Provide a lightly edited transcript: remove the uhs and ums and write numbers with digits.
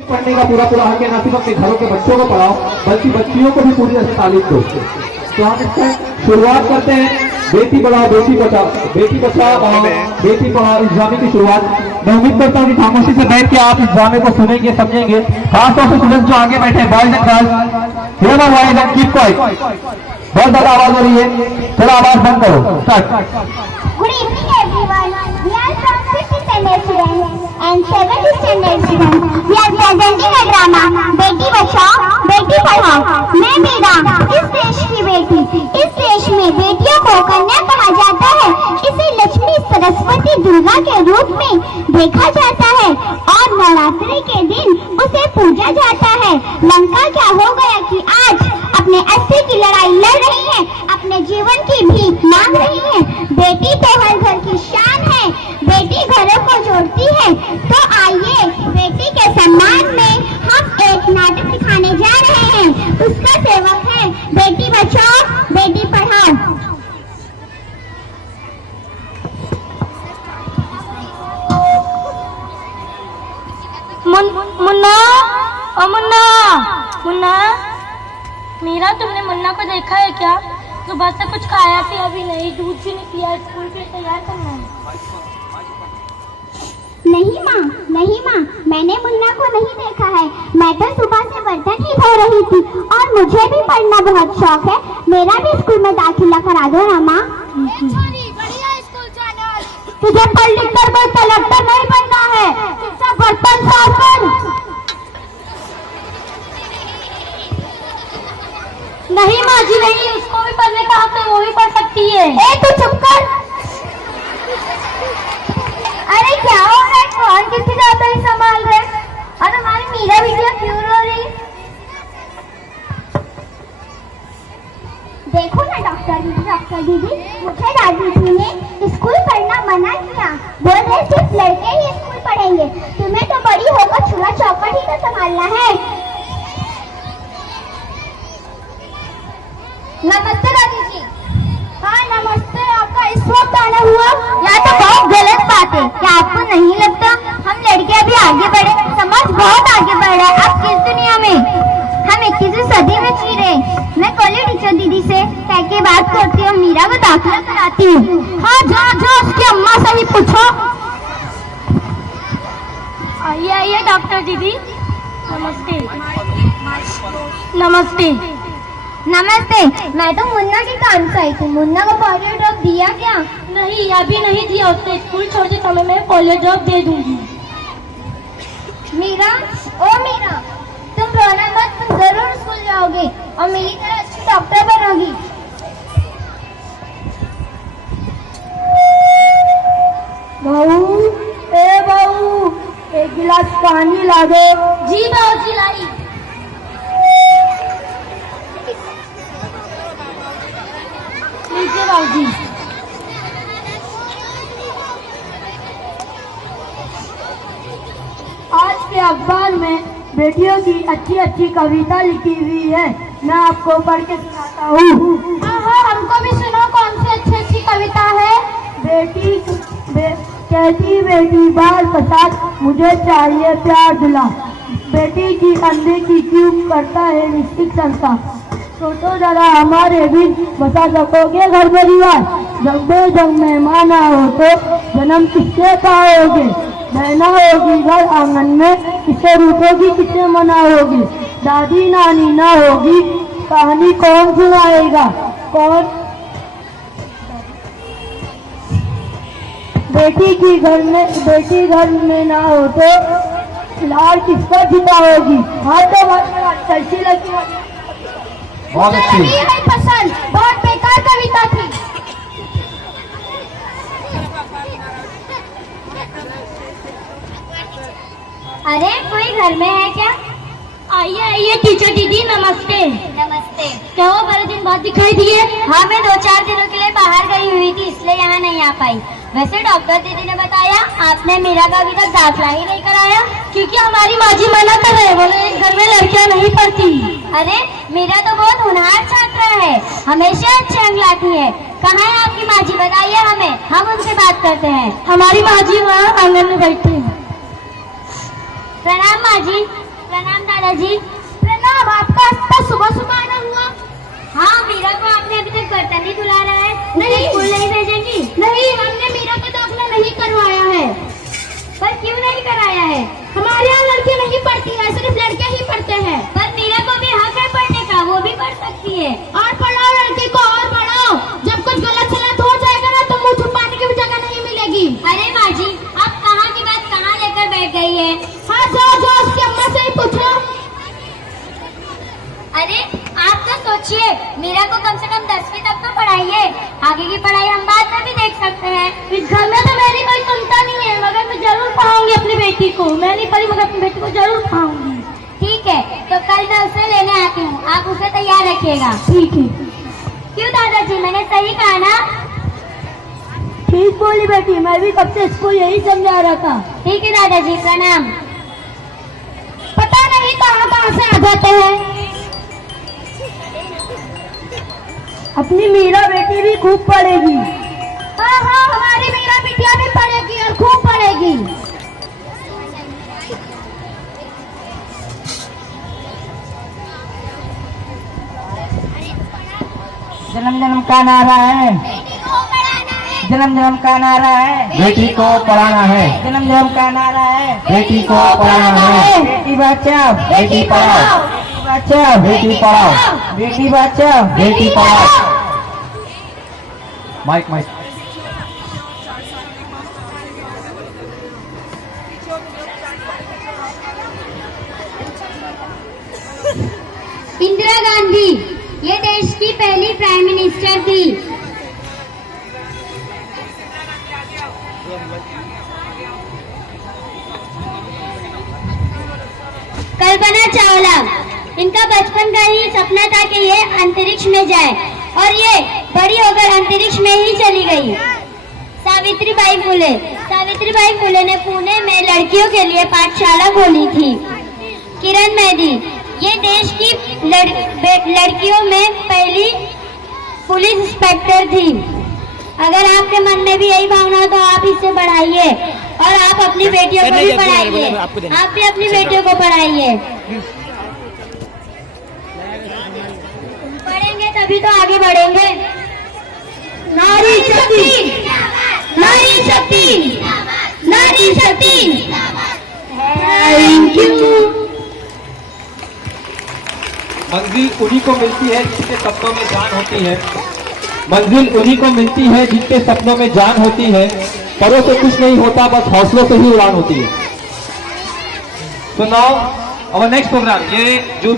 पढ़ने का पूरा पूरा हक है, ना सिर्फ अपने घरों के बच्चों को पढ़ाओ बल्कि बच्चियों को भी पूरी तरह से तालीम दो। तो हम इसका शुरुआत करते हैं बेटी बढ़ाओ बेटी बचाओ बेटी पढ़ाओ इस्लामी की शुरुआत। मैं उम्मीद करता हूँ कि खामोशी से बैठ के आप इस्लामी को सुनेंगे समझेंगे। खासतौर से स्टूडेंट्स जो आगे बैठे boys and girls, keep quiet, बहुत ज्यादा आवाज हो रही है, थोड़ा आवाज बंद करो। Start. Good evening everyone. We are from 5th standard students and 7th standard students. We are presenting a drama Beti Bachao Beti Padhao. मैं मीरा, इस देश की बेटी। इस देश में बेटियों को कन्या कहा जाता है। इसे लक्ष्मी, सरस्वती, दुर्गा के रूप में देखा जाता है और नवरात्रि के दिन उसे पूजा जाता है। लंका क्या हो गया कि आज अपने अस्सी की लड़ाई लड़ रही है, अपने जीवन की भीख मांग रही है। बेटी तो हर घर की शान है, बेटी घरों को जोड़ती है। तो आइए बेटी के सम्मान में हम एक नाटक दिखाने जा रहे हैं। उसका सेवक है बेटी बचाओ बेटी पढ़ाओ। मुन्ना, ओ मुन्ना, मुन्ना, मीरा तुमने मुन्ना को देखा है क्या? सुबह से कुछ खाया पिया भी नहीं, दूध भी नहीं पिया, स्कूल के लिए तैयार करना है। नहीं माँ, मैंने मुन्ना को नहीं देखा है। मैं तो सुबह से बर्तन ही धो रही थी और मुझे भी पढ़ना बहुत शौक है। मेरा भी स्कूल में दाखिला करा दो ना माँ। तुझे पढ़ लिख कर कोई कलेक्टर नहीं बनना है, सब बर्तन साफ कर। नहीं माँ जी नहीं, उसको भी पढ़ने का हक है, वो भी पढ़ सकती है। ए तू चुप कर। अरे क्या हो रहा है? कौन किसकी जवाबदारी संभाल रहे? और हमारी मीरा बिटिया क्यों रो रही? देखो ना डॉक्टर दीदी, मुझे दादी जी ने स्कूल पढ़ना मना किया। बोल रहे सिर्फ लड़के ही स्कूल पढ़ेंगे। तुम्हें तो बड़ी होकर चूल्हा चौखट ही तो संभालना है। नमस्ते दादी जी। हाँ नमस्ते। आपका इस वक्त आना हुआ यह तो बहुत गलत बात है। क्या आपको नहीं लगता हम लड़के अभी आगे बढ़े, समाज बहुत आगे बढ़ रहा है। अब किस दुनिया में हम 21वीं सदी में जी रहे। मैं कॉलेज टीचर दीदी से कह के बात करती हूँ, मीरा को दाखिला कराती हूँ। हाँ जाओ उसकी अम्मा से ही पूछो। आइए डॉक्टर दीदी। नमस्ते। नमस्ते। नमस्ते। मैं तो मुन्ना के काम से आई थी। मुन्ना को पोलियो ड्रॉप दिया क्या? नहीं, अभी नहीं दिया। उससे स्कूल छोड़ते समय मैं पोलियो ड्रॉप दे दूंगी। मीरा, ओ मीरा, तुम रोना मत, तुम जरूर स्कूल जाओगी और मेरी तरह अच्छी डॉक्टर बनोगी। बहू, ए बहू, एक गिलास पानी ला दो। जी बहू जी लाई। लीजिए बहू जी। आज के अखबार में बेटियों की अच्छी अच्छी कविता लिखी हुई है, मैं आपको पढ़ के सुनाता हूँ। हाँ हमको भी सुनो, कौन सी अच्छी अच्छी कविता है? कहती बेटी बाल फसाद, मुझे चाहिए प्यार दुला। बेटी की अनदेखी क्यों करता है निश्चित संस्था। सोचो जरा हमारे भी बता सकोगे घर परिवार। जब बेजंग मेहमान हो तो जन्म किससे पाओगे। बहना होगी घर आंगन में, किससे रूठोगी किससे मनाओगी। दादी नानी ना होगी, कहानी कौन सुनाएगा। कौन बेटी घर में ना हो तो लाड़ किसको जिताओगी। हाँ तो अच्छी लगी, बहुत अच्छी। है पसंद, बहुत बेकार कविता थी। अरे कोई घर में है क्या? आइए टीचर दीदी। नमस्ते। नमस्ते। क्या हो, बड़े दिन बाद दिखाई दिए? हाँ मैं 2-4 दिनों के लिए बाहर गई हुई थी, इसलिए यहाँ नहीं आ पाई। वैसे डॉक्टर दीदी ने बताया आपने मीरा का अभी तक दाखिला ही नहीं कराया। क्योंकि हमारी माँ जी मना कर रहे, बोले इस घर में लड़कियाँ नहीं पढ़ती। अरे मीरा तो बहुत होनहार छात्रा है, हमेशा अच्छे अंक लाती है। कहाँ है आपकी माँ जी, बताइए हमें, हम उनसे बात करते हैं। हमारी माँ जी वहाँ आंगन में बैठी हैं। प्रणाम माँ जी। प्रणाम दादाजी। प्रणाम, आपका हफ्ता सुबह सुबह आना हुआ। हाँ, मीरा को आपने अभी तक बर्तन नहीं धुलाया है। नहीं, स्कूल नहीं भेजेंगी? नहीं, हमने मीरा का दाखिला नहीं करवाया है। पर क्यों नहीं कराया है? हमारे यहाँ लड़के नहीं पढ़ती है, सिर्फ लड़के ही पढ़ते हैं। पर मीरा को भी हक है पढ़ने का, वो भी पढ़ सकती है। और पढ़ाओ लड़के को, और पढ़ाओ। जब कुछ गलत सलत हो जाएगा ना तो मुँह छुपाने की भी जगह नहीं मिलेगी। अरे माँ जी, आप कहाँ की बात कहाँ लेकर बैठ गई है? हाँ, जाओ उसकी अम्मा से ही पूछो। अरे आप तो सोचिए, मीरा को कम से कम 10वीं तक तो पढ़ाइए, आगे की पढ़ाई हम बाद में भी देख सकते हैं। इस घर में तो मेरी कोई चिंता नहीं है, मगर मैं जरूर पढ़ाऊंगी अपनी बेटी को। मैं नहीं पढ़ी मगर अपनी बेटी को जरूर पढ़ाऊंगी। ठीक है, तो कल मैं उसे लेने आती हूँ, आप उसे तैयार रखिएगा। ठीक है। क्यों दादाजी, मैंने सही कहा ना? ठीक बोली बेटी, मैं भी कब से इसको यही समझा रहा था। ठीक है दादाजी, प्रणाम। पता नहीं कहाँ से आ जाते हैं। अपनी मीरा बेटी भी खूब पढ़ेगी। हाँ हाँ, हमारी मीरा बिटिया भी पढ़ेगी और खूब पढ़ेगी। जन्म जन्म का नारा है, जन्म जन्म का नारा है, बेटी को पढ़ाना है, जन्म जन्म का नारा है, बेटी को पढ़ाना है, बेटी बचाओ, बेटी पढ़ाओ, बचाओ, बेटी पढ़ाओ, बेटी बचाओ, बेटी पढ़ाओ। Mic mic. इंदिरा गांधी ये देश की पहली प्राइम मिनिस्टर थी। कल्पना चावला, इनका बचपन का ही सपना था कि ये अंतरिक्ष में जाए और ये बड़ी होकर अंतरिक्ष में ही चली गई। सावित्रीबाई फुले ने पुणे में लड़कियों के लिए पाठशाला खोली थी। किरण बेदी ये देश की लड़कियों में पहली पुलिस इंस्पेक्टर थी। अगर आपके मन में भी यही भावना हो तो आप इससे बढ़ाइए और आप अपनी बेटियों को भी पढ़ाइए। आप भी अपनी बेटियों को पढ़ाइए। पढ़ेंगे तभी तो आगे बढ़ेंगे। नारी शक्ति, नारी शक्ति, नारी शक्ति। Thank you. मंजिल उन्हीं को मिलती है जिनके सपनों में जान होती है। मंजिल उन्हीं को मिलती है जिनके सपनों में जान होती है। परों से कुछ नहीं होता, बस हौसलों से ही उड़ान होती है। तो नाउ आवर नेक्स्ट प्रोग्राम, ये जो